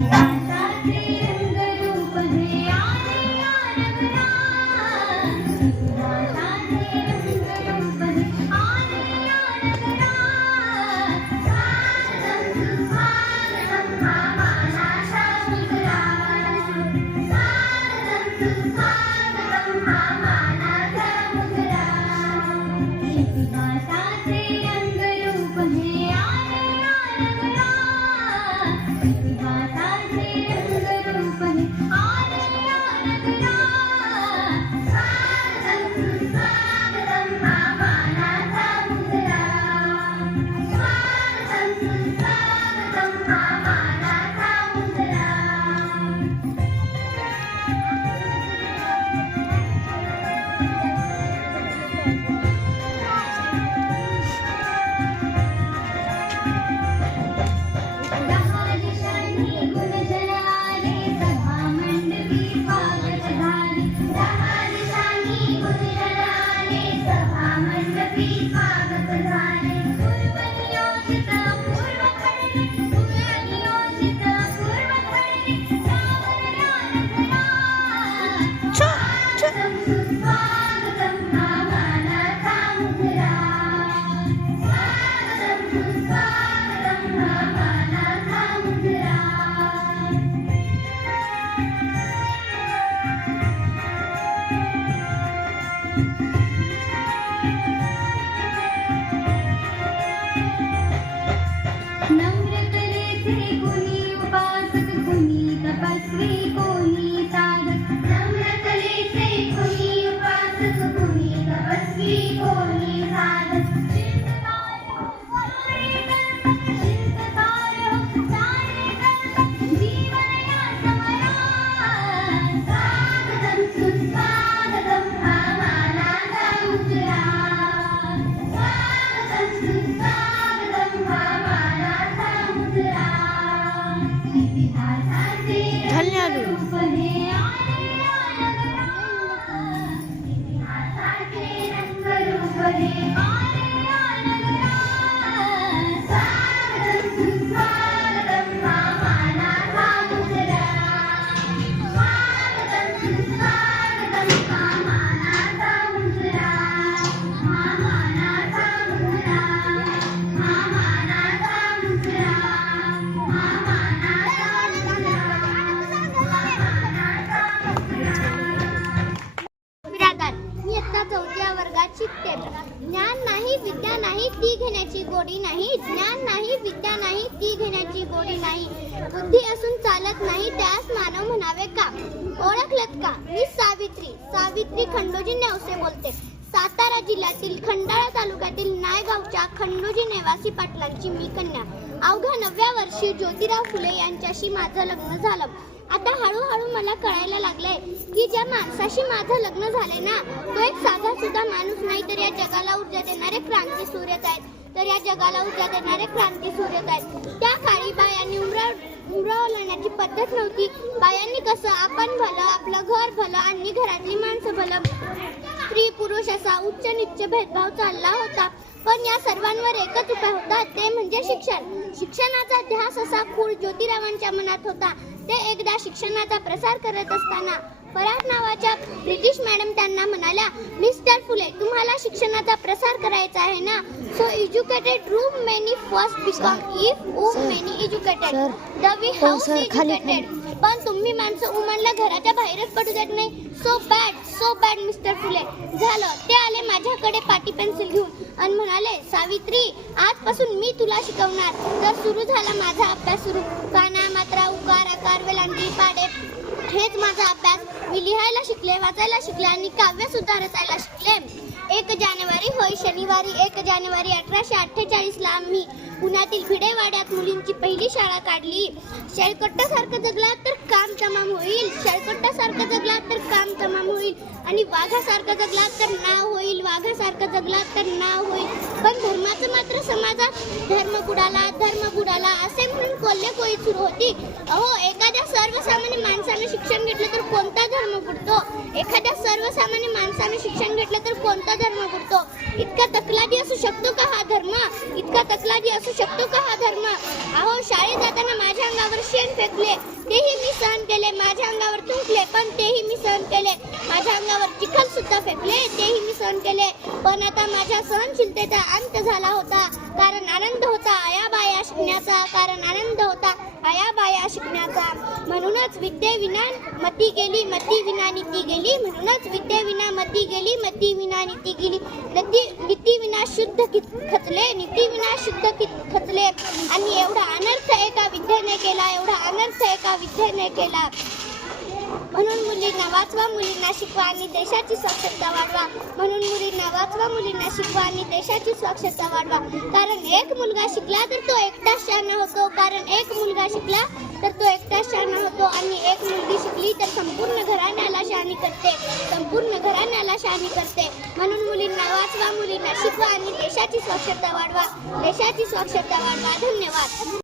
Santa అన్నారు गोडी नाही ज्ञान नाही विद्या नाही ती घेण्याची गोडी नाही. बुद्धी असून चालत नाही त्यास मानव म्हणावे का? ओळखलत का? मी सावित्री सावित्री खंडोजी नेवसे बोलते. सातारा जिल्ह्यातील खंडाळा तालुक्यातील नायगावच्या खंडोजी नेवासी पाटलांची मी कन्या. अवघ्या नवव्या वर्षी ज्योतिराव फुले यांच्याशी माझं लग्न झालं. आता हळूहळू मला कळायला लागलंय की ज्या माणसाशी माझं लग्न झालंय ना तो एक साधा सुद्धा माणूस नाही तर या जगाला ऊर्जा देणारे क्रांती सूर्यत आहेत. तर या जगाला ऊर्जा देणारे क्रांती सूर्यत आहेत त्या काळी बायांनी उमराव उमराव लावण्याची पद्धत नव्हती. बायांनी कसं आपण भलं आपलं घर भलं आणि घरातली माणसं भलं. स्त्री पुरुष असा उच्च निच्च भेदभाव चालला होता. पण या सर्वांवर एकच उपाय होता ते म्हणजे शिक्षण. शिक्षणाचा ध्यास असा खूळ ज्योतिरावांच्या मनात होता. ते एकदा शिक्षणाचा प्रसार करत असताना पराग नावाच्या ब्रिटिश मॅडम त्यांना म्हणाल्या मिस्टर फुले तुम्हाला शिक्षणाचा प्रसार करायचा आहे ना so educated room many first become if uh many educated. The we house educated पण तुम्ही माणसं उमनला घराच्या बाहेरच पडू देत नाही. So bad so bad mister Phule. झालं. ते आले माझ्याकडे पाटी पेन्सिल घेऊन आणि म्हणाले सावित्री आजपासून मी तुला शिकवणार. तर सुरू झाला माझा अभ्यास सुरू. काना मात्रा उकार आकार वेलांटी पाडे हेच माझा अभ्यास. मी लिहायला शिकले वाचायला शिकले आणि काव्य सुद्धा रचायला शिकले. एक जानेवारी होय शनिवारी एक जानेवारी अठराशे अठ्ठेचाळीसला आम्ही पुण्यातील भिडेवाड्यात मुलींची पहिली शाळा काढली. शेळकोट्टासारखं जगला तर काम तमाम होईल. शेळकोट्टासारखं जगला तर काम तमाम होईल. आणि वाघासारखं जगला तर नाव होईल. वाघासारखं जगला तर नाव होईल. पण धर्माचं मात्र समाजात धर्म बुडाला धर्म बुडाला असे म्हणून कोल्हे कोळी सुरू होती. अहो एखाद्या सर्वसामान्य माणसानं शिक्षण घेतलं तर कोणता करतो. एखाद्या सर्वसामान्य माणसाने शिक्षण घेतलं तर कोणता धर्म करतो? इतका तकलादी असू शकतो का हा धर्म? इतका तकलादी असू शकतो का हा धर्म? अहो शाळेत जाताना माझ्या अंगावर शेण फेकले. तेही मी सहन केले माझ्या अंगावर थुंकले पण तेही मी सहन केले. माझ्या अंगावर चिखल सुद्धा फेकले तेही मी सहन केले. पण आता माझ्या सहनशीलतेचा अंत झाला होता. कारण आनंद होता आया बाया शिकण्याचा कारण आनंद होता आया बाया शिकण्याचा. म्हणूनच विद्येविना मती गेली मती विना नीती गेली. म्हणूनच विद्येविना मती गेली मती विना नीती गेली. नती नीती विना शुद्ध कित- खचले नीती विना शुद्ध कित- खचले. आणि एवढा अनर्थ एका विद्येने केला एवढा अनर्थ एका विद्येने केला. म्हणून मुलींना वाचवा मुलींना शिकवा आणि देशाची स्वच्छता वाढवा. म्हणून मुलींना वाचवा मुलींना शिकवा आणि देशाची स्वच्छता वाढवा. कारण एक मुलगा शिकला तर तो एकटाच शहाणा होतो. कारण एक मुलगा शिकला तर तो एकटाच शहाणा होतो आणि एक मुलगी शिकली तर संपूर्ण घराण्याला शहाणी करते. संपूर्ण घराण्याला शहाणी करते. म्हणून मुलींना वाचवा मुलींना शिकवा आणि देशाची स्वच्छता वाढवा. देशाची स्वच्छता वाढवा. धन्यवाद.